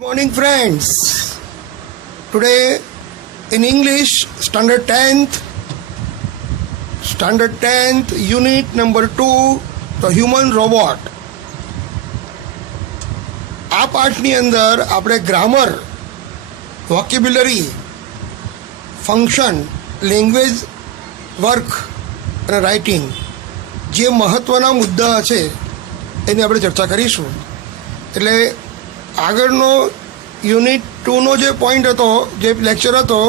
Morning, friends. Today in English, Standard 10th, Unit number 2, The Human Robot. આ પાઠની અંદર આપણે grammar, vocabulary, function, language work અને writing જે મહત્ત્વના મુદ્દા છે એની આપણે ચર્ચા કરીશું. એટલે આગળનો યુનિટ 2નો જે પોઈન્ટ હતો, જે લેક્ચર હતો,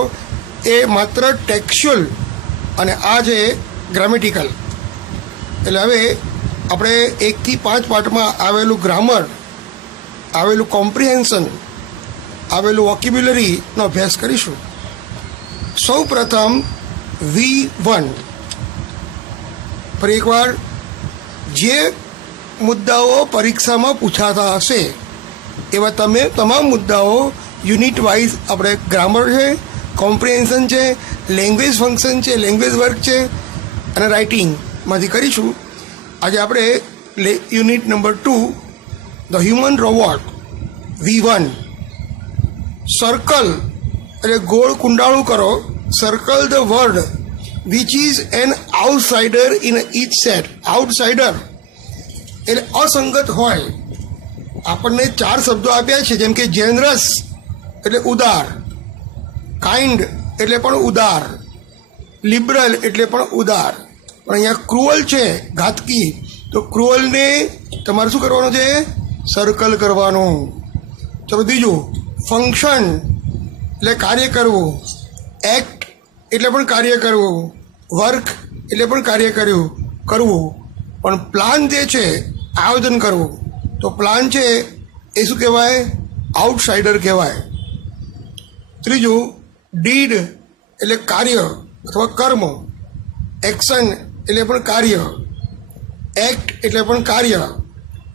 એ માત્ર ટેક્સ્ચ્યુઅલ અને આ છે ગ્રામેટિકલ. એટલે હવે આપણે 1 થી 5 પાર્ટમાં આવેલું ગ્રામર, આવેલું કોમ્પ્રિહેન્શન, આવેલું વોકેબ્યુલરીનો અભ્યાસ કરીશું. સૌ પ્રથમ V1 પર એકવાર જે મુદ્દાઓ પરીક્ષામાં પૂછાતા હશે એવા તમામ મુદ્દાઓ યુનિટ વાઇઝ આપણે ગ્રામર છે, કોમ્પ્રિહેન્શન છે, લેંગ્વેજ ફંક્શન છે, લેંગ્વેજ વર્ક છે અને રાઇટિંગમાંથી કરીશું. આજે આપણે unit number 2 the human robot V1. Circle એટલે ગોળ કુંડાળું કરો. Circle the word which is an outsider in each set. Outsider એટલે અસંગત હોય. આપણને 4 શબ્દો આપ્યા છે, જેમ કે જેનરસ એટલે ઉદાર, કાઇન્ડ એટલે પણ ઉદાર, લિબરલ એટલે પણ ઉદાર. પણ અહીંયા ક્રુઅલ છે, ઘાતકી. તો ક્રુઅલને તમારે શું કરવાનું છે? સર્કલ કરવાનું. ચલો બીજું, ફંક્શન એટલે કાર્ય કરવું, એક્ટ એટલે પણ કાર્ય કરવું, વર્ક એટલે પણ કાર્ય કરવું. પણ પ્લાન જે છે, આયોજન કરવું, તો પ્લાન છે એ શું કહેવાય? આઉટસાઇડર કહેવાય. ત્રીજું, ડીડ એટલે કાર્ય અથવા કર્મ, એક્શન એટલે પણ કાર્ય, એક્ટ એટલે પણ કાર્ય.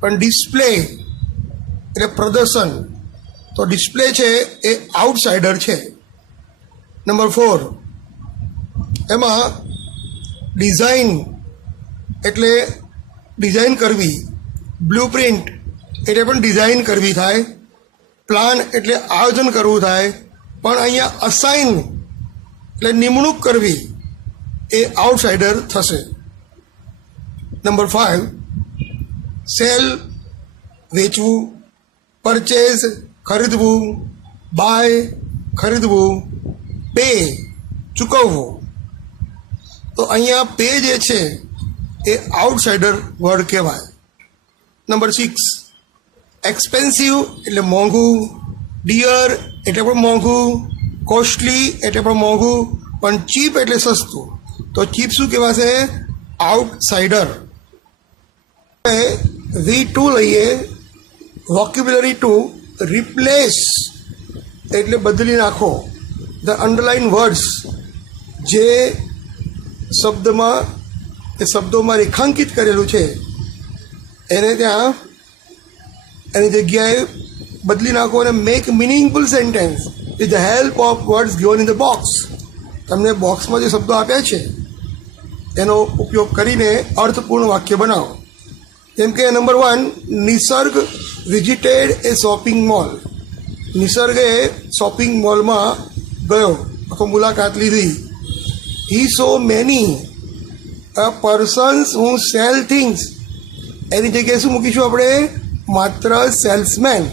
પણ ડિસ્પ્લે એટલે પ્રદર્શન, તો ડિસ્પ્લે છે એ આઉટસાઇડર છે. નંબર 4, એમાં ડિઝાઇન એટલે ડિઝાઇન કરવી, બ્લુપ્રિન્ટ એટલે પણ ડિઝાઇન કરવી થાય, પ્લાન એટલે આયોજન કરવું થાય. પણ અહીંયા અસાઇન એટલે નિમણૂક કરવી એ આઉટસાઇડર થશે. નંબર 5, સેલ વેચવું, પરચેઝ ખરીદવું, બાય ખરીદવું, પે ચૂકવવું. તો અહીંયા પે જે છે એ આઉટસાઇડર વર્ડ કહેવાય. નંબર 6, એક્સપેન્સિવ એટલે મોંઘું, ડિયર એટલે પણ મોંઘું, કોસ્ટલી એટલે પણ મોંઘું, પણ ચીપ એટલે સસ્તું. તો ચીપ શું કહેવાશે? આઉટસાઇડર. V2 લઈએ, વોકેબ્યુલરી 2, રિપ્લેસ એટલે બદલી નાખો. ધ અંડરલાઇન વર્ડ્સ જે શબ્દોમાં રેખાંકિત કરેલું છે એને ત્યાં એની જગ્યાએ બદલી નાખો અને make meaningful sentence with the help of words given in the box. તમને બોક્સમાં જે શબ્દો આપ્યા છે એનો ઉપયોગ કરીને અર્થપૂર્ણ વાક્ય બનાવો. જેમ કે number 1, Nisarg visited a shopping mall. નિસર્ગે શોપિંગ મોલમાં ગયો અથવા મુલાકાત લીધી. He saw many persons who sell things. એની જગ્યાએ શું મૂકીશું આપણે? માત્ર સેલ્સમેન.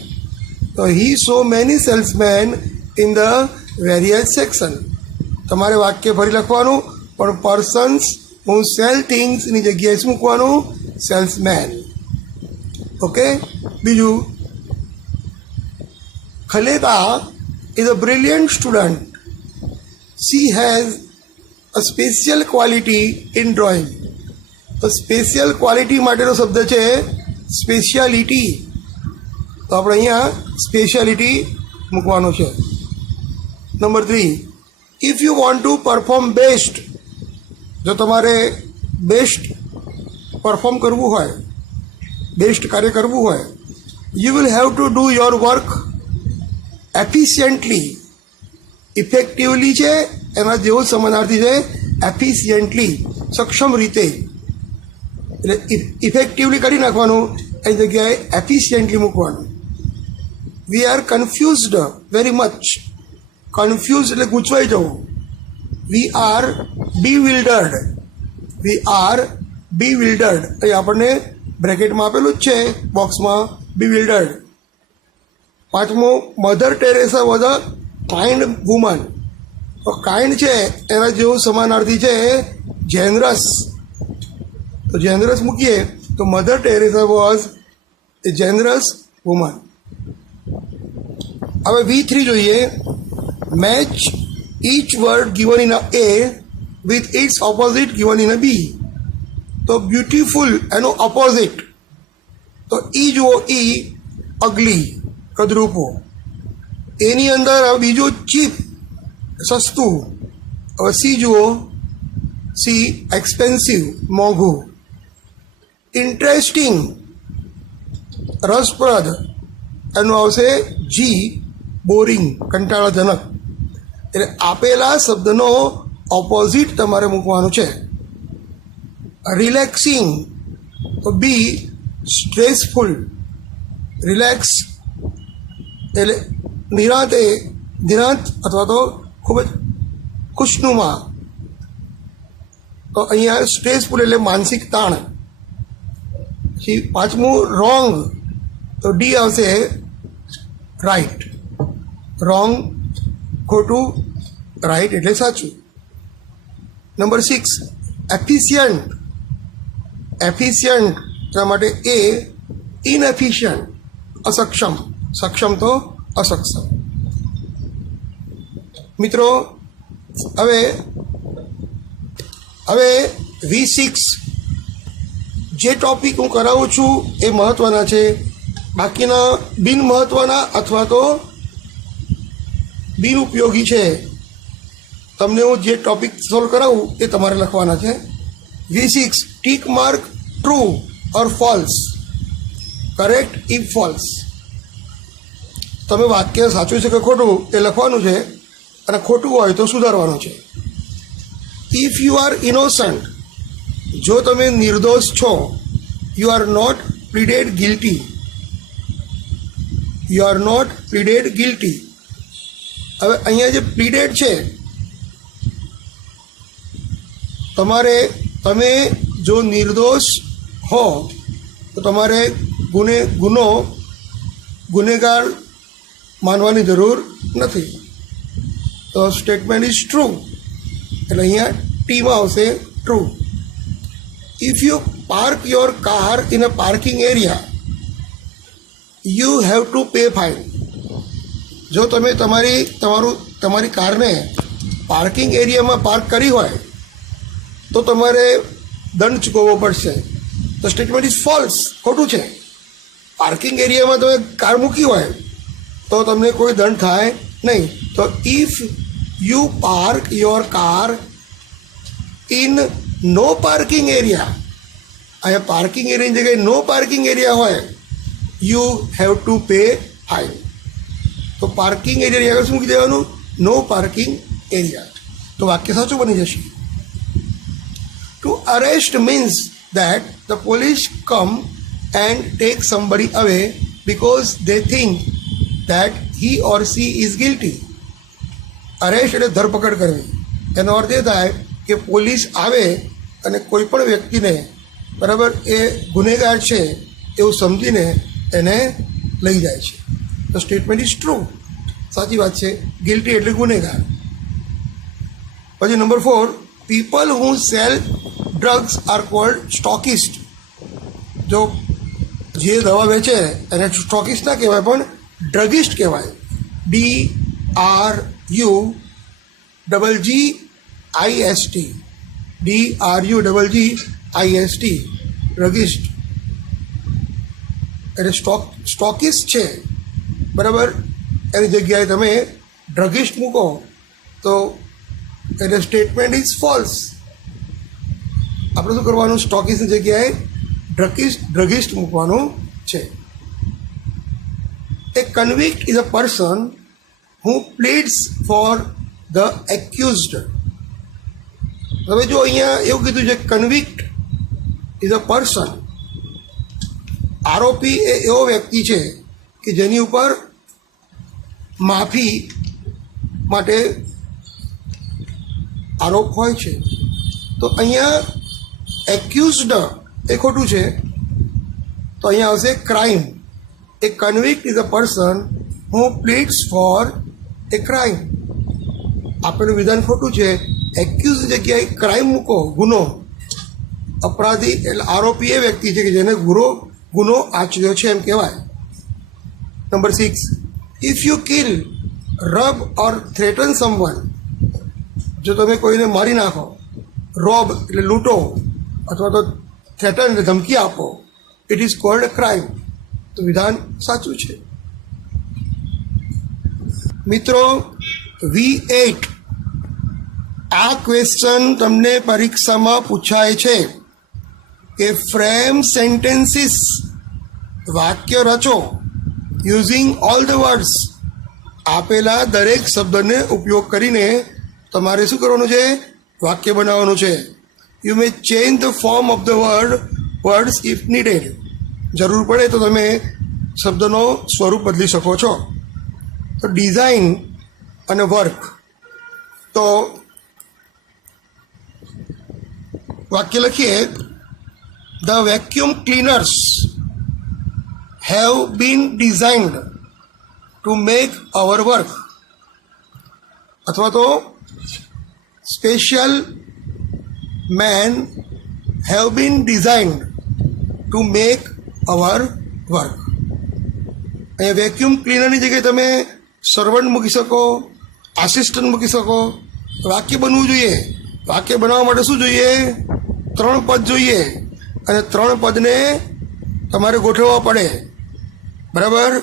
તો he saw many salesman in the various section. તમારે વાક્ય ફરી લખવાનું, પણ પર્સન્સ હુ સેલ થિંગ્સની જગ્યાએ શું મૂકવાનું? સેલ્સમેન. ઓકે. બીજું, Khaleda is a brilliant student. She has a special quality in drawing. તો સ્પેશિયલ ક્વોલિટી માટેનો શબ્દ છે સ્પેશિયાલિટી. તો આપણે અહીંયા સ્પેશિયાલિટી મૂકવાનું છે. Number 3, if you want to perform best. જો તમારે બેસ્ટ પરફોર્મ કરવું હોય, બેસ્ટ કાર્ય કરવું હોય, you will have to do your work efficiently. Effectively છે એના જેવો સમાનાર્થી છે એફિશિયન્ટલી, સક્ષમ રીતે. એટલે ઇફેક્ટિવલી કરી નાખવાનું, એની જગ્યાએ એફિશિયન્ટલી મૂકવાનું. We are confused very much. Confuse એટલે ગૂંચવાઈ જવું. We are bewildered. We are bewildered. અહીં આપણને બ્રેકેટમાં આપેલું જ છે બોક્સમાં, બીવિલ્ડર્ડ. પાંચમો, Mother Teresa was a kind woman. તો કાઇન્ડ છે એના જેવું સમાનાર્થી છે જેનરસ. તો જેનરસ મૂકીએ તો Mother Teresa was a generous woman. હવે V3 જોઈએ. Match each word given in a A with its opposite given in a B. તો બ્યુટીફુલ એનો ઓપોઝિટ. તો ઈ જુઓ, ઈ અગલી, કદરૂપો. એની અંદર હવે બીજું ચીપ, સસ્તું. હવે સી જુઓ, સી એક્સપેન્સિવ, મોંઘું. ઇન્ટરેસ્ટિંગ, રસપ્રદ. એનું આવશે જી, બોરિંગ, કંટાળાજનક. એટલે આપેલા શબ્દનો ઓપોઝિટ તમારે મૂકવાનું છે. રિલેક્સિંગ, તો બી સ્ટ્રેસફુલ. રિલેક્સ એટલે નિરાંત અથવા તો ખૂબ જ ખુશનુમા. તો અહીંયા સ્ટ્રેસફુલ એટલે માનસિક તાણ. પછી પાંચમું રોંગ, તો ડી આવશે રાઈટ. રોંગ ખોટું, રાઈટ એટલે સાચું. Number 6, efficient. એફિશિયન્ટ એના માટે એ. ઇનએફિશિયન્ટ, અસક્ષમ. સક્ષમ તો અસક્ષમ. મિત્રો હવે V6 જે ટોપિક હું કરાવું છું એ મહત્ત્વના છે. બાકીના બિન મહત્ત્વના અથવા તો બિનઉપયોગી છે. તમને હું જે ટોપિક સોલ્વ કરાવું એ તમારે લખવાના છે. V6, tick mark true or false. Correct if false. તમે વાક્ય સાચું છે કે ખોટું એ લખવાનું છે અને ખોટું હોય તો સુધારવાનું છે. ઇફ યુ આર ઇનોસન્ટ, જો તમે નિર્દોષ છો. You are not pleaded guilty. You are not pleaded guilty. હવે અહીંયા જે પ્લીડેડ છે, તમે જો નિર્દોષ હો તો તમારે ગુનેગાર માનવાની જરૂર નથી. તો સ્ટેટમેન્ટ ઇઝ ટ્રુ એટલે અહીંયા ટીમાં આવશે true. If you park your car in a parking area, you have to pay fine. જો તમે તમારી કારને પાર્કિંગ એરિયામાં પાર્ક કરી હોય તો તમારે દંડ ચૂકવવો પડશે. તો સ્ટેટમેન્ટ ઇઝ ફોલ્સ, ખોટું છે. પાર્કિંગ એરિયામાં તમે કાર મૂકી હોય તો તમને કોઈ દંડ થાય નહીં. તો if you park your car in no parking area, અહીંયા પાર્કિંગ એરિયાની જગ્યાએ નો પાર્કિંગ એરિયા હોય, you have to pay fine. તો પાર્કિંગ એરિયા આગળ શું મૂકી દેવાનું? No parking area. તો વાક્ય સાચું બની જશે. To arrest means that the police come and take somebody away because they think that he or she is guilty. Arrest એટલે ધરપકડ કરવી. એનો અર્થ એ થાય કે પોલીસ આવે અને કોઈ પણ વ્યક્તિને બરાબર એ ગુનેગાર છે એવું સમજીને એને લઈ જાય છે. તો સ્ટેટમેન્ટ ઇઝ ટ્રુ, સાચી વાત છે. ગિલ્ટી એટલે ગુનેગાર. પછી number 4, people who sell drugs are called stockist. જો જે દવા વેચે એને સ્ટોકિસ્ટ ના કહેવાય પણ ડ્રગિસ્ટ કહેવાય. DRUGGIST. DRUGGIST, druggist. એટલે સ્ટોકિસ્ટ છે બરાબર. એની જગ્યાએ તમે ડ્રગિસ્ટ મૂકો તો એટલે સ્ટેટમેન્ટ ઇઝ ફોલ્સ. આપણે શું કરવાનું? સ્ટોકિસ્ટની જગ્યાએ ડ્રગિસ્ટ મૂકવાનું છે. A convict is a person who pleads for the accused. હવે જો અહીંયા એવું કીધું છે કન્વિક્ટ ઇઝ અ પર્સન. આરોપી એ એવો વ્યક્તિ છે કે જેની ઉપર માફી માટે આરોપ હોય છે. તો અહીંયા એક્યુઝડ એ ખોટું છે, તો અહીંયા આવશે crime. A convict is a person who pleads for a crime. આપેલું વિધાન ખોટું છે. એક્યુઝ જગ્યાએ ક્રાઇમ મૂકો, ગુનો. અપરાધી એટલે આરોપી એ વ્યક્તિ છે કે જેને ગુનો આચર્યો છે એમ કહેવાય. Number 6, if you kill, rob or threaten someone, જો તમે કોઈને મારી નાખો, રોબ એટલે લૂંટો, અથવા તો થ્રેટન એટલે ધમકી આપો, it is called a crime. તો વિધાન સાચું છે. મિત્રો, V8 આ ક્વેશ્ચન તમને પરીક્ષામાં પૂછાય છે કે ફ્રેમ સેન્ટેન્સીસ, વાક્ય રચો યુઝિંગ ઓલ ધ વર્ડ્સ. આપેલા દરેક શબ્દને ઉપયોગ કરીને તમારે શું કરવાનું છે? વાક્ય બનાવવાનું છે. You may change the form of the words if needed. જરૂર પડે તો તમે શબ્દનો સ્વરૂપ બદલી શકો છો. તો ડિઝાઇન અને વર્ક. તો વાક્ય લખીએ, the vacuum cleaners have been designed to make our work. અથવા તો special men have been designed to make our work. અહીંયા વેક્યુમ ક્લીનરની જગ્યાએ તમે સર્વન્ટ મૂકી શકો, આસિસ્ટન્ટ મૂકી શકો. વાક્ય બનવું જોઈએ. વાક્ય બનાવવા માટે શું જોઈએ? 3 પદ જોઈએ, અને 3 પદને તમારે ગોઠવવા પડે. બરાબર?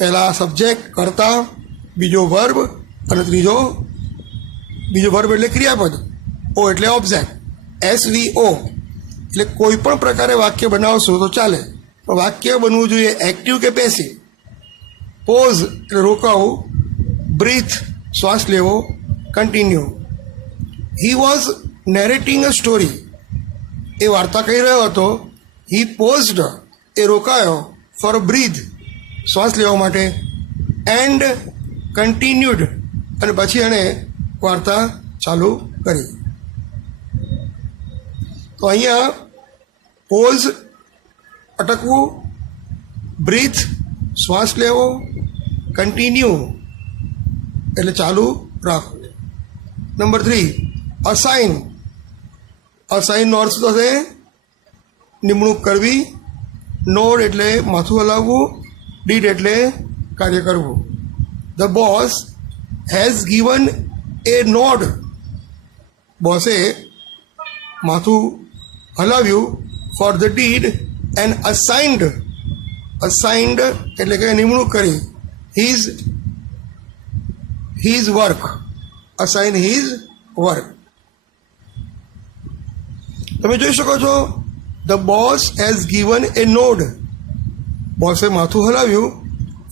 પહેલા સબ્જેક્ટ, કર્તા, બીજો વર્બ, અને બીજો વર્બ એટલે ક્રિયાપદ, ઓ એટલે ઓબ્જેક્ટ, SVO. એટલે કોઈ પણ પ્રકારે વાક્ય બનાવશો તો ચાલે, પણ વાક્ય બનવું જોઈએ એક્ટિવ કે પેસિવ. પોઝ એટલે રોકાવું, બ્રીથ શ્વાસ લેવો, continue. He was narrating a story, એ વાર્તા કહી રહ્યો હતો. હી પોઝડ એ રોકાયો, ફોર બ્રીથ શ્વાસ લેવા માટે, એન્ડ કન્ટિન્યુડ અને પછી એણે વાર્તા ચાલુ કરી. તો અહીંયા પોઝ અટકવું, બ્રીથ શ્વાસ લેવો, કન્ટિન્યુ એટલે ચાલુ રાખવું. Number 3, assign. અસાઇનનો અર્થ શું થશે? નિમણૂક કરવી. નોડ એટલે માથું હલાવવું, ડીડ એટલે કાર્ય કરવું. The boss has given a nod. બોસે માથું હલાવ્યું for the deed and assigned. Assigned એટલે કે નિમણૂક કરી. His work. Assign his work. તમે જોઈ શકો છો, the boss has given a nod. બોસે માથું હલાવ્યું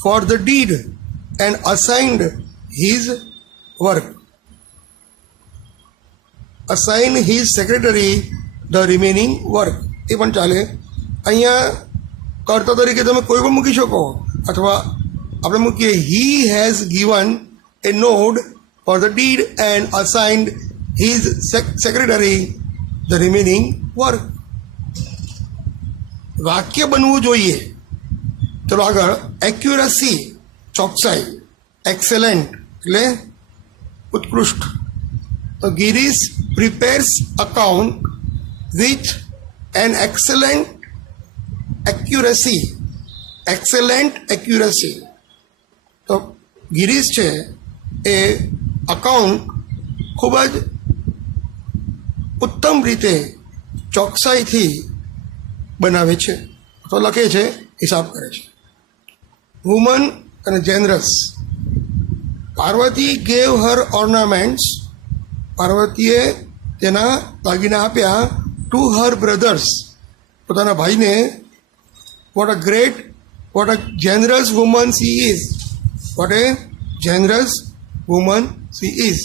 for the deed and assigned his work. Assign his secretary the remaining work, એ પણ ચાલે. અહીંયા કર્તા તરીકે તમે કોઈ પણ મૂકી શકો, અથવા આપણે મૂકીએ he has given a node four the deed and assigned his secretary the remaining work. વાક્ય બનવું જોઈએ. ચલો આગળ, એક્યુરસી ચોકસાઈ, એક્સેલન્ટ એટલે ઉત્કૃષ્ટ. તો Girish prepares account with an excellent accuracy. Excellent accuracy. તો ગિરીશ છે એ અકાઉન્ટ ખૂબ જ ઉત્તમ રીતે ચોકસાઈથી બનાવે છે, તો લખે છે, હિસાબ કરે છે. વુમન અને generous. Parvati gave her ornaments. પાર્વતીએ તેના દાગીના આપ્યા ટુ હર બ્રધર્સ, પોતાના ભાઈને. What a generous woman she is. What a generous woman she is.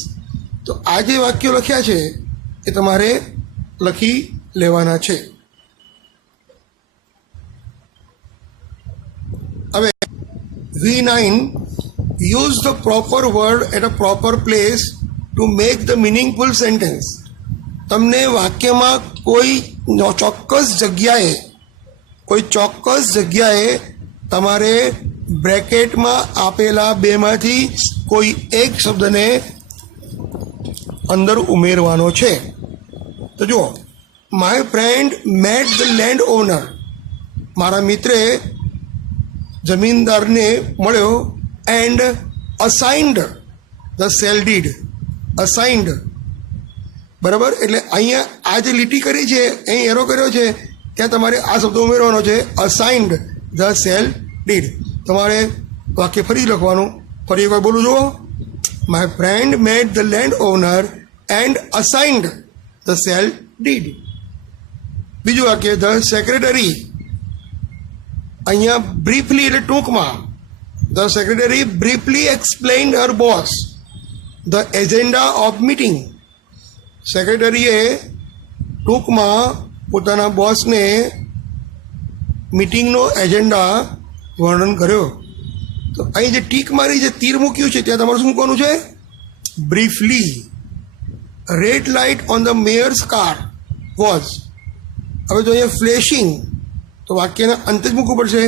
તો આ જે વાક્યો લખ્યા છે એ તમારે લખી લેવાના છે. હવે V9, use the proper word at a proper place to make the meaningful sentence. તમને વાક્યમાં કોઈ ચોક્કસ જગ્યાએ તમારે બ્રેકેટમાં આપેલા બેમાંથી કોઈ એક શબ્દને અંદર ઉમેરવાનો છે. તો જુઓ, my friend met the land owner. મારા મિત્રે જમીનદારને મળ્યો and assigned the sale deed. Assigned, બરાબર. એટલે અહીંયા આ જે લીટી કરી છે, અહીં એરો કર્યો છે, ત્યાં તમારે આ શબ્દ ઉમેરવાનો છે, અસાઇન્ડ ધ સેલ ડીડ. તમારે વાક્ય ફરી લખવાનું. ફરી એકવાર બોલું જુઓ, my friend met the land owner and assigned the sale deed. બીજું વાક્ય, ધ સેક્રેટરી. અહીંયા બ્રીફલી એટલે ટૂંકમાં, the secretary briefly explained her boss the agenda of meeting. સેક્રેટરીએ ટૂંકમાં પોતાના બોસને મીટિંગનો એજન્ડા વર્ણન કર્યો. તો અહીં જે ટીક મારી, જે તીર મૂક્યું છે, ત્યાં તમારે શું મૂકવાનું છે? Briefly. Red light on the Meyers car was. હવે જો અહીંયા ફ્લેશિંગ, તો વાક્યના અંતે જ મૂકવું પડશે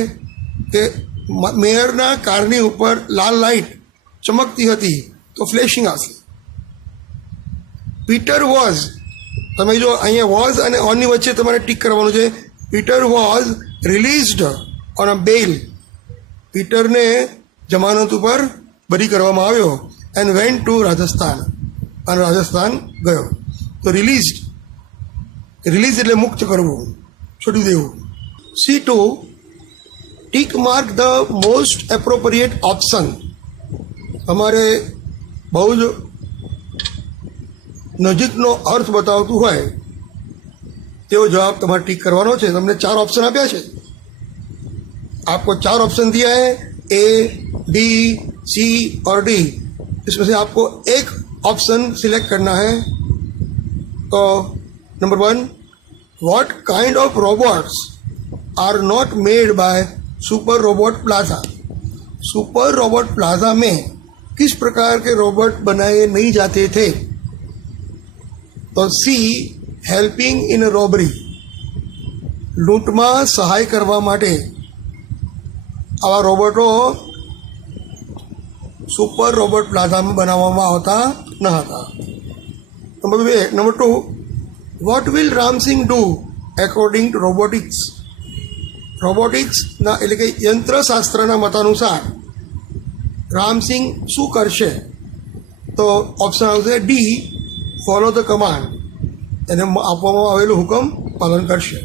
કે મેયરના કારની ઉપર લાલ લાઇટ ચમકતી હતી, તો ફ્લેશિંગ આવશે. પીટર વોઝ, તમે જો અહીંયા વોઝ અને ઓનની વચ્ચે તમારે ટીક કરવાનું છે. Peter was released on a bail. પીટરને જમાનત ઉપર બરી કરવામાં આવ્યો એન્ડ વેન્ટ ટુ રાજસ્થાન, અને રાજસ્થાન ગયો. તો રિલીઝ એટલે મુક્ત કરવું, છોડી દેવું. C2, tick mark the most appropriate option. તમારે બહુ જ નજીકનો અર્થ બતાવતું હોય તેવો જવાબ તમારે ટીક કરવાનો છે. તમને 4 ऑप्शन આપ્યા છે. आपको 4 ऑप्शन दिया है, A, B, C और D. इसमें से आपको एक ऑप्शन सिलेक्ट करना है. तो number 1, what kind of robots are not made by super robot plaza. Super robot plaza में किस प्रकार के रोबोट बनाए नहीं जाते थे? तो C, हेल्पिंग इन रोबरी. લૂંટમાં સહાય કરવા માટે આવા રોબોટો સુપર રોબોટ પ્લાઝામાં બનાવવામાં આવતા ન હતા. Number 2, what will Ramsingh do according to robotics. રોબોટિક્સના એટલે કે યંત્રશાસ્ત્રના મતાનુસાર રામસિંગ શું કરશે? તો ઓપ્શન આવશે ડી, ફોલો ધ કમાન્ડ. એને આપવામાં આવેલું હુકમ પાલન કરશે.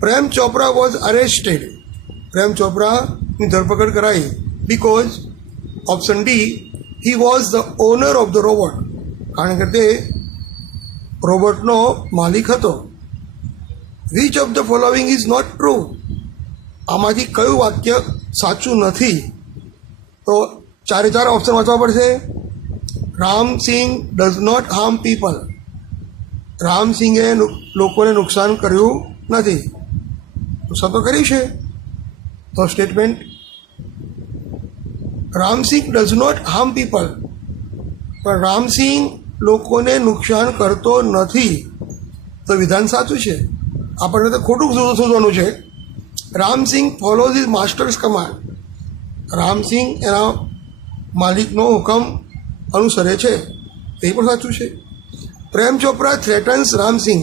Prem Chopra was arrested. પ્રેમ ચોપરાની ધરપકડ કરાઈ because option D, he was the owner of the robot. કારણ કે તે રોબોટનો માલિક હતો. Which of the following is not true. આમાંથી કયું વાક્ય સાચું નથી? તો 4 ઓપ્શન વાંચવા પડશે. Ramsingh does not harm people. રામસિંગે લોકોને નુકસાન કર્યું નથી. નુકસાન તો કર્યું છે. તો statement, Ramsingh does not harm people. પણ રામસિંગ લોકોને નુકસાન કરતો નથી. તો વિધાન સાચું છે. આપણને તો ખોટું શોધવાનું છે. Ram Singh follows his masters command. Ram Singh એના માલિકનો હુકમ અનુસરે છે, એ પણ સાચું છે. પ્રેમ ચોપરા થ્રેટન્સ રામસિંગ.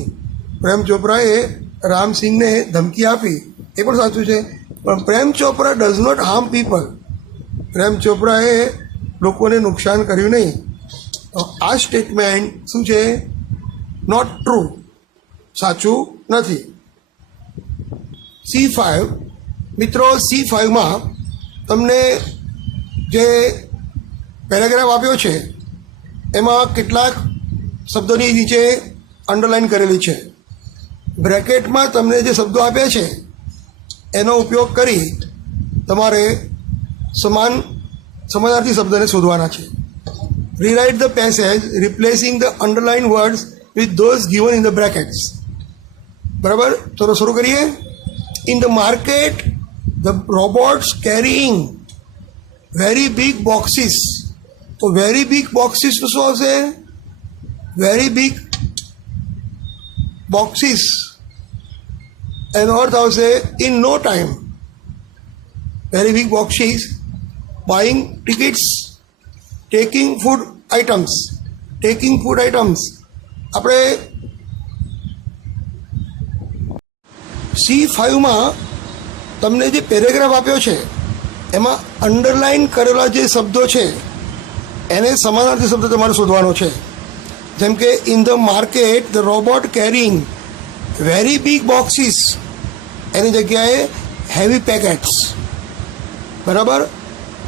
પ્રેમ ચોપરાએ રામસિંગને ધમકી આપી, એ પણ સાચું છે. પણ Prem Chopra does not harm people. Prem ચોપરાએ લોકોને નુકસાન કર્યું નહીં. તો આ સ્ટેટમેન્ટ શું છે? નોટ ટ્રુ, સાચું નથી. C5, મિત્રો C5માં તમને જે પેરેગ્રાફ આપ્યો છે એમાં કેટલાક શબ્દોની નીચે અંડરલાઇન કરેલી છે. બ્રેકેટમાં તમને જે શબ્દો આપ્યા છે એનો ઉપયોગ કરી તમારે સમાનાર્થી શબ્દને શોધવાના છે. Rewrite the passage replacing the underline words with those given in the brackets. બરાબર, ચલો શરૂ કરીએ. In the market the robots carrying very big boxes. તો વેરી બિગ બોક્સીસ તો શું આવશે? વેરી બિગ બોક્સીસ એનો અર્થ આવશે in no time. Very big boxes, buying tickets, taking food items. Taking food items આપણે C5માં તમને જે પેરેગ્રાફ આપ્યો છે એમાં અંડરલાઇન કરેલા જે શબ્દો છે એને સમાનાર્થી શબ્દ તમારે શોધવાનો છે. જેમ કે in the market the robot carrying very big boxes એની જગ્યાએ હેવી પેકેટ્સ. બરાબર?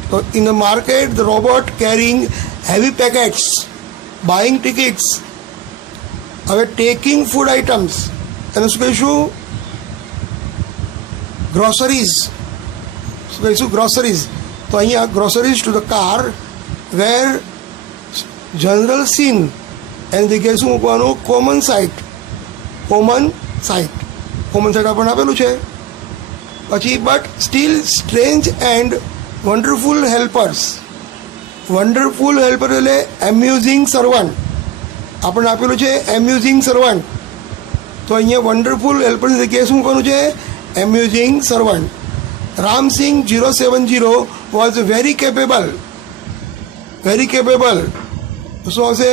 તો in the market the robot carrying heavy packets, buying tickets. હવે ટેકિંગ ફૂડ આઇટમ્સ એને શું કહીશું? ગ્રોસરીઝ. શું કહીશું? ગ્રોસરીઝ. તો અહીંયા groceries to the car where general scene એની જગ્યાએ શું મૂકવાનું? Common sight. Common sight. Common sight આપણને આપેલું છે. પછી but still strange and wonderful helpers. Wonderful helper એટલે એમ્યુઝિંગ સર્વન્ટ. આપણને આપેલું છે એમ્યુઝિંગ સર્વન્ટ. તો અહીંયા વન્ડરફુલ હેલ્પરની જગ્યાએ શું મૂકવાનું છે? Amusing servant. Ramsingh 070 was very capable. Very capable તો શું આવશે?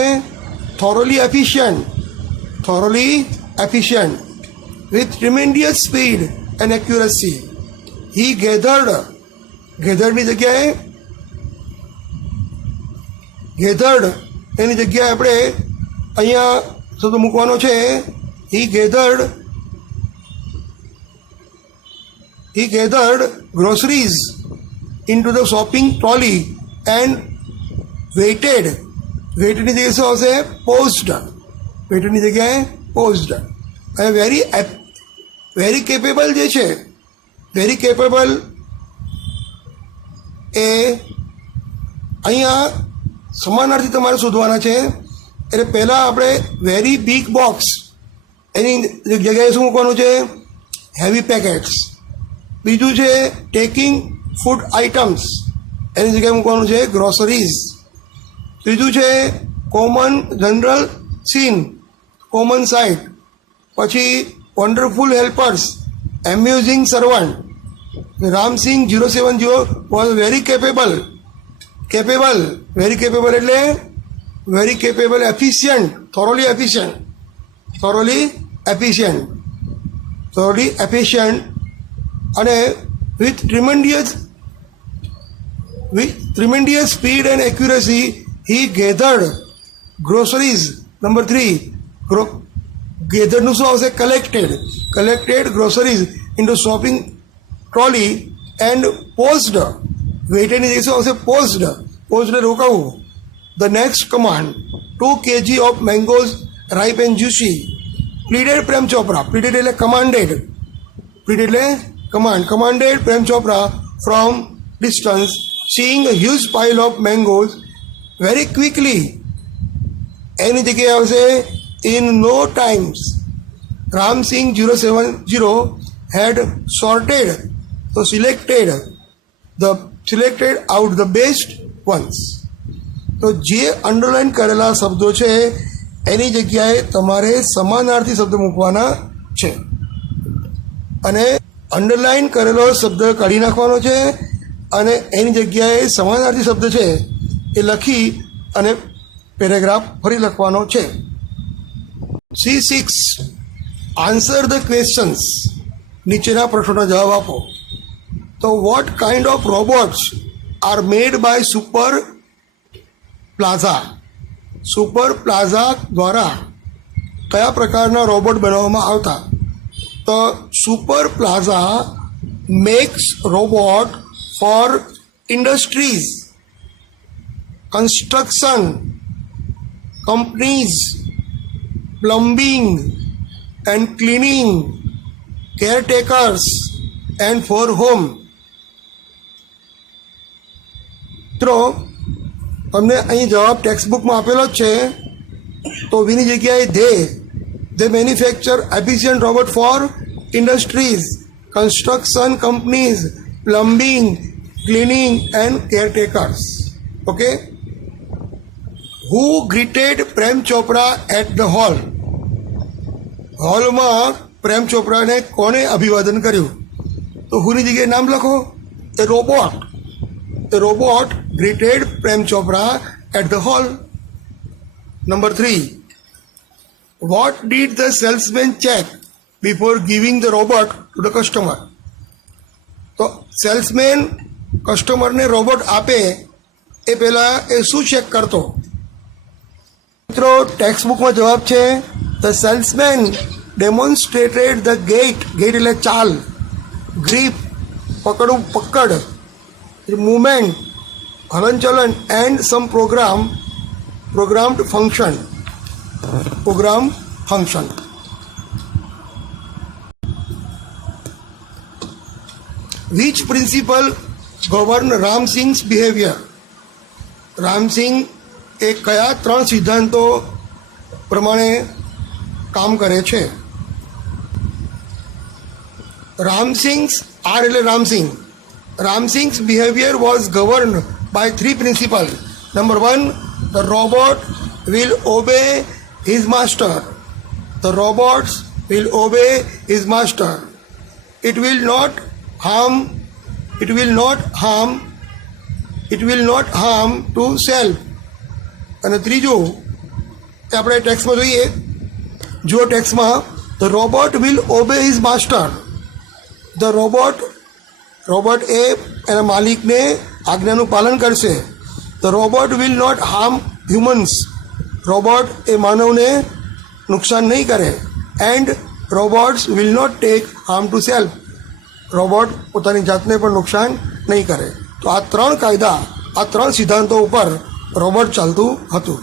Thoroughly efficient. Thoroughly efficient with tremendous speed and accuracy. He gathered. ગેધર્ડની જગ્યાએ ગેધર્ડ એની જગ્યાએ આપણે અહીંયા શબ્દ મૂકવાનો છે he gathered groceries into the shopping trolley and waited. વેઇટેડની જગ્યાએ શું આવશે? પોસ્ડ. વેઇટેડની જગ્યાએ પોસ્ડ. અને વેરી કેપેબલ જે છે, વેરી કેપેબલ એ અહીંયા સમાનાર્થી તમારે શોધવાના છે. એટલે પહેલાં આપણે વેરી બિગ બોક્સ એની જગ્યાએ શું મૂકવાનું છે? Heavy packets. બીજું છે ટેકિંગ ફૂડ આઇટમ્સ એની જગ્યાએ મૂકવાનું છે ગ્રોસરીઝ. ત્રીજું છે common general scene, common sight. પછી wonderful helpers, amusing servant. Ramsingh 070 was very capable. Capable, very capable એટલે very capable, efficient, thoroughly efficient. Thoroughly efficient. Thoroughly efficient અને with tremendous speed and accuracy he gathered groceries. Number 3 ગેધર્ડનું શું આવશે? Collected groceries in the shopping trolley and paused. વેઇટેડની જગ્યાએ શું આવશે? Paused. પોસ્ડને રોકાવું. The next command 2 kg of mangoes ripe and juicy. પ્લીડેડ Prem Chopra. પ્લીડેડ એટલે કમાન્ડેડ. પ્લીડેડ એટલે commanded Prem Chopra from distance, seeing a huge pile of mangoes very quickly. એની જગ્યાએ આવશે in no times. Ram Singh 070 had sorted out the best ones. તો જે underline કરેલા શબ્દો છે એની જગ્યાએ તમારે સમાનાર્થી શબ્દ મૂકવાના છે અને અંડરલાઇન કરેલો શબ્દ કાઢી નાખવાનો છે અને એની જગ્યાએ સમાનાર્થી શબ્દ છે એ લખી અને પેરેગ્રાફ ફરી લખવાનો છે. C6 answer the questions. નીચેના પ્રશ્નોના જવાબ આપો. તો what kind of robots are made by Super Plaza. Super Plaza દ્વારા કયા પ્રકારના રોબોટ બનાવવામાં આવતા? તો Super Plaza makes robot for industries, construction companies, plumbing and cleaning, caretakers and for home. મિત્રો તમને અહીં જવાબ ટેક્સ્ટ બુકમાં આપેલો જ છે. તો વીની જગ્યાએ they manufacture efficient robots for industries, construction companies, plumbing, cleaning and caretakers. Okay? Who greeted Prem Chopra at the hall? હોલમાં પ્રેમ ચોપરાને કોને અભિવાદન કર્યું? તો હુની જગ્યાએ નામ લખો. એ robot greeted Prem Chopra at the hall. Number 3. What did the salesman check before giving the robot to the customer? તો salesman કસ્ટમરને રોબોટ આપે એ પહેલાં એ શું ચેક કરતો? મિત્રો, ટેક્સ્ટ બુકમાં જવાબ છે the salesman demonstrated the gait એટલે ચાલ, ગ્રીપ પકડ, મૂવમેન્ટ હલનચલન, and some programmed function. Which principle govern Ram Singh's behavior? Ramsingh એ કયા 3 સિદ્ધાંતો પ્રમાણે કામ કરે છે? રામસિંહ's behavior was governed by 3 principles. Number 1, the robot will obey his master. The robots will obey his master. It will not harm to self. અને ત્રીજું આપણે ટેક્સ્ટમાં જોઈએ. જો ટેક્સ્ટમાં the robot will obey his master. The robot એ એના માલિકને આજ્ઞાનું પાલન કરશે. The robot will not harm humans. Robot એ માનવને નુકસાન નહીં કરે. And robots will not take harm to self. Robot પોતાની જાતને પણ નુકસાન નહીં કરે. તો આ 3 કાયદા, આ 3 સિદ્ધાંતો ઉપર રોબોટ ચાલતું હતું.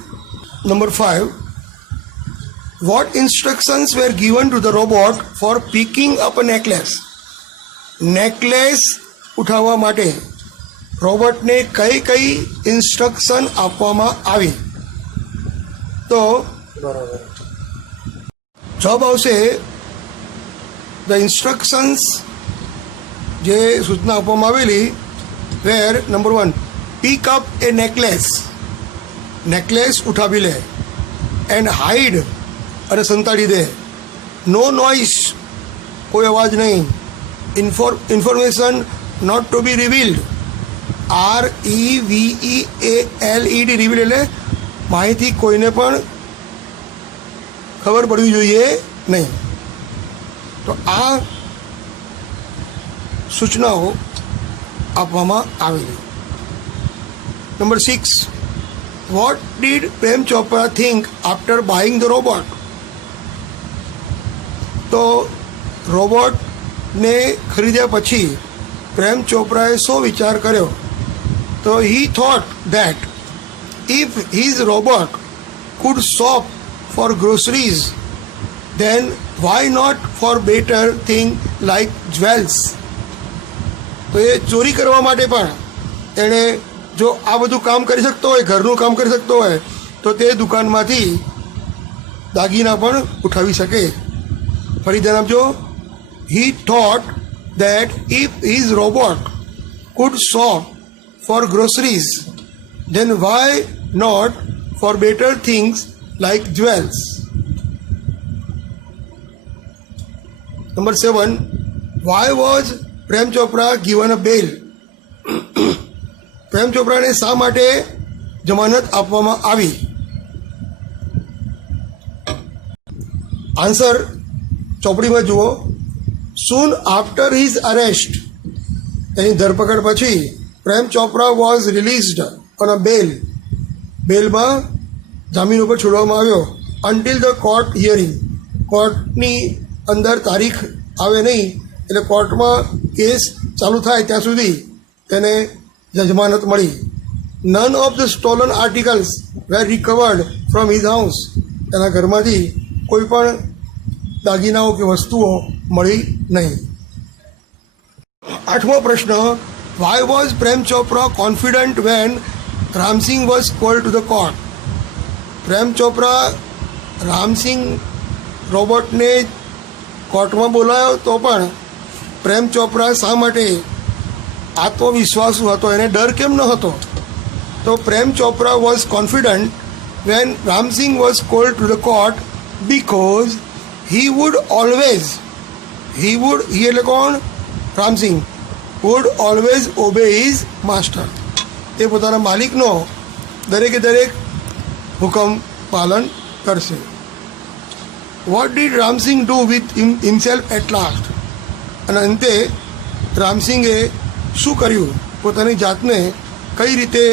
Number 5. What instructions were given to the robot for picking up a necklace? Necklace ઉઠાવવા માટે રોબોટને કઈ ઇન્સ્ટ્રક્શન આપવામાં આવી? તો જવાબ આવશે ધ ઇન્સ્ટ્રક્શન્સ જે સૂચના આપવામાં આવેલી વેર નંબર 1, પિક અપ એ નેકલેસ ઉઠાવી લે, એન્ડ હાઈડ અને સંતાડી દે, નો નોઇસ કોઈ અવાજ નહીં, information not to be revealed, REVEALED reveal એટલે માહિતી કોઈને પણ ખબર પડવી જોઈએ નહીં. તો આ સૂચનાઓ આપવામાં આવેલી. Number 6. What did Prem Chopra think after buying the robot? તો રોબોટને ખરીદ્યા પછી પ્રેમ ચોપરાએ શો વિચાર કર્યો? તો he thought that if his robot could shop for groceries, then why not for better thing like jewels? તો એ ચોરી કરવા માટે પણ એણે જો આ બધું કામ કરી શકતો હોય, ઘરનું કામ કરી શકતો હોય, તો તે દુકાનમાંથી દાગીના પણ ઉઠાવી શકે. ફરી ધ્યાન આપજો. he thought that if his robot could shop for groceries, then why not for better things like jewels? Number 7. Why was Prem Chopra given a bail? પ્રેમ ચોપરાને શા માટે જમાનત આપવામાં આવી? આન્સર ચોપડીમાં જુઓ. soon after his arrest, એની ધરપકડ પછી Prem Chopra was released on a bail. બેલમાં જામીન ઉપર છોડવામાં આવ્યો. until the court hearing, કોર્ટની અંદર તારીખ આવે નહીં એટલે કોર્ટમાં કેસ ચાલુ થાય ત્યાં સુધી તેને જમાનત મળી. none of the stolen articles were recovered from his house. એના ઘરમાંથી કોઈ પણ દાગીનાઓ કે વસ્તુઓ મળી નહીં. 8મો પ્રશ્ન. why was Prem Chopra confident when Ram Singh was called to the court? Prem Chopra Ramsinh રોબોટને કોર્ટમાં બોલાયો તો પણ પ્રેમ ચોપરા શા માટે આત્મવિશ્વાસુ હતો, એને ડર કેમ ન હતો? તો Prem Chopra was confident when Ramsingh was called to the court because he એટલે કોણ? Ramsingh would always obey his master. તે પોતાના માલિકનો દરેકે દરેક હુકમ પાલન કરશે. What did Ramsingh do with himself at last? અને અંતે રામસિંગે શું કર્યું? પોતાની જાતને કઈ રીતે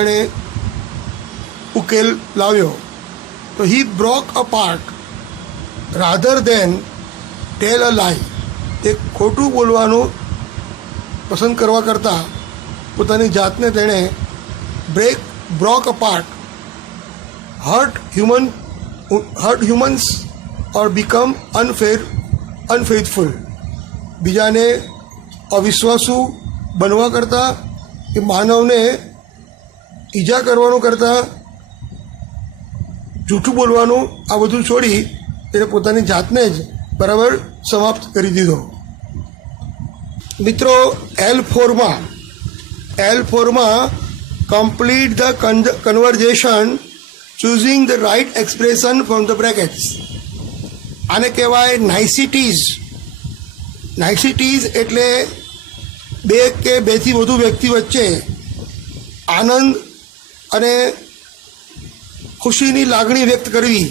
એણે ઉકેલ લાવ્યો? તો he broke a part rather than tell a lie. તે ખોટું બોલવાનું પસંદ કરવા કરતાં પોતાની જાતને તેણે broke a part, hurt humans or become unfaithful. બીજાને અવિશ્વાસુ બનવા કરતાં કે માનવને ઈજા કરવાનું કરતાં જૂઠું બોલવાનું આ બધું છોડી તેને પોતાની જાતને જ બરાબર સમાપ્ત કરી દીધો. મિત્રો, L4માં complete the conversation choosing the right expression from the brackets. આને કહેવાય નાઇસિટીઝ. નાઇસિટીઝ એટલે બે કે બેથી વધુ વ્યક્તિ વચ્ચે આનંદ અને ખુશીની લાગણી વ્યક્ત કરવી.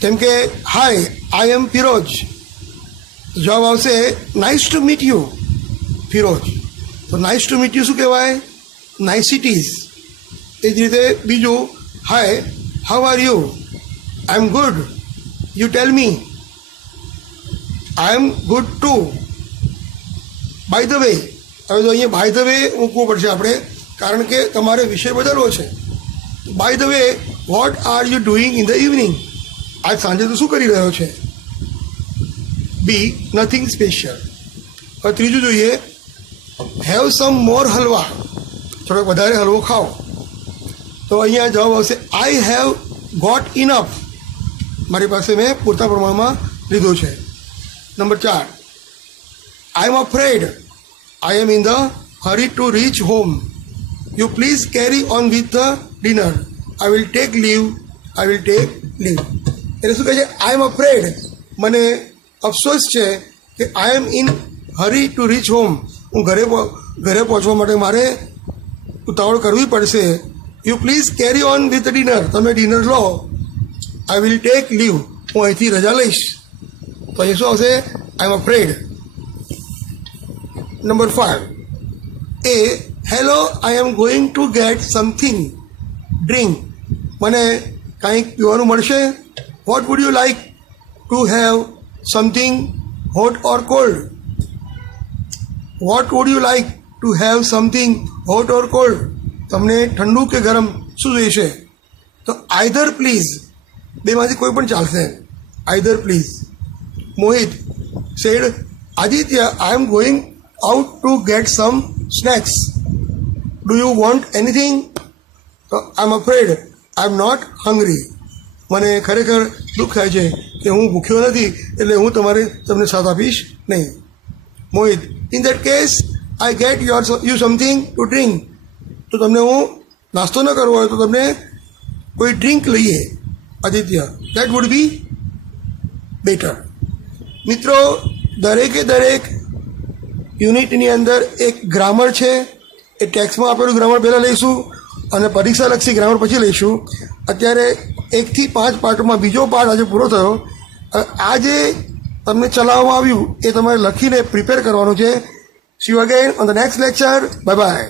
જેમ કે હાય, આઈ એમ ફિરોજ. જવાબ આવશે nice to meet you Firoz. તો નાઇસ ટુ મીટ યુ શું કહેવાય? નાઇસિટીઝ. એ જ રીતે બીજું, hi, how are you? I am good. You tell me. I am good too. By the way. હવે તો અહીંયા બાય ધ વે મૂકવું પડશે આપણે, કારણ કે તમારે વિષય બદલવો છે. By the way, what are you doing in the evening? આજ સાંજે તો શું કરી રહ્યો છે? B, nothing special. હવે ત્રીજું જોઈએ, હેવ સમ મોર હલવા. થોડોક વધારે હલવો ખાઓ. તો અહીંયા જવાબ આવશે આઈ હેવ ગોટ ઇનફ. મારી પાસે મેં પૂરતા પ્રમાણમાં લીધો છે. Number 4, I am afraid. I am in the hurry to reach home. You please carry on with the dinner. I will take leave. એટલે શું કહે છે? આઈ એમ અફ્રેડ, મને અફસોસ છે કે I am in hurry to reach home. હું ઘરે પહોંચવા માટે મારે ઉતાવળ કરવી પડશે. You please carry on with dinner. તમે ડિનર લો. I will take leave. હું અહીંથી રજા લઈશ. તો અહીં શું આવશે? I am afraid. નંબર 5, એ hello, I am going to get something drink. મને કંઈક પીવાનું મળશે? What would you like to have? Something hot or cold? What would you like to have? Something hot or cold? તમને ઠંડુ કે ગરમ શું જોઈશે? તો આઈધર પ્લીઝ. બેમાંથી કોઈ પણ ચાલશે. Either please. Mohit said, Aditya, I am going out to get some snacks. Do you want anything? તો I am afraid I am not hungry. મને ખરેખર દુઃખ થાય છે કે હું ભૂખ્યો નથી, એટલે હું તમને સાથ આપીશ નહીં. Mohit, in that case I get you something to drink. તો તમને હું નાસ્તો ન કરવો હોય તો તમને કોઈ ડ્રિંક લઈએ. Aditya, that would be better. મિત્રો, દરેકે દરેક યુનિટની અંદર એક ગ્રામર છે. એ ટેક્સમાં આપેલું ગ્રામર પહેલાં લઈશું અને પરીક્ષાલક્ષી ગ્રામર પછી લઈશું. અત્યારે 1 થી 5 પાર્ટમાં બીજો પાર્ટ આજે પૂરો થયો. આ જે તમને ચલાવવામાં આવ્યું એ તમારે લખીને પ્રિપેર કરવાનું છે. C you again on the next lecture. Bye bye.